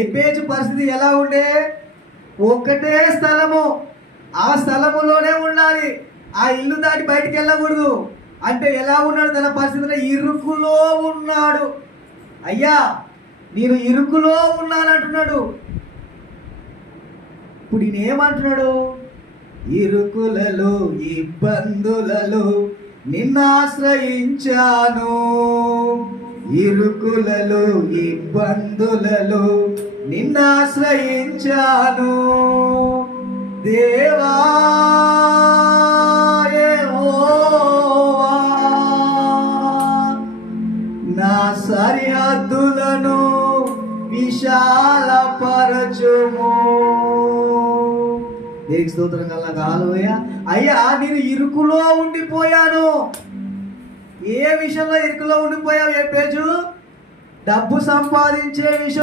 ఎబ్బేజు పరిస్థితి ఎలా ఉండే? ఒకటే స్థలము, ఆ స్థలములోనే ఉండాలి, ఆ ఇల్లు దాటి బయటికి వెళ్ళకూడదు. అంటే ఎలా ఉన్నాడు తన పరిస్థితిలో? ఇరుకులో ఉన్నాడు. అయ్యా నేను ఇరుకులో ఉన్నానంటున్నాడు. ఇప్పుడు ఈయన ఏమంటున్నాడు? ఇరుకులలో ఇబ్బందులలో నిన్నాశ్రయించాను, ఇరుకులలో ఇబ్బందులలో నిన్నాశ్రయించాను. దేవా యెహోవా, నా సరిహద్దులను విశాలపరచుము. దేనికి స్తోత్రం కల్లా హల్లెలూయా. అయ్యా నేను ఇరుకులో ఉండిపోయాను. ఏ విషయంలో ఇరుకులో ఉండిపోయావు? ఏ పేజు? డబ్బు సంపాదించే విషయం.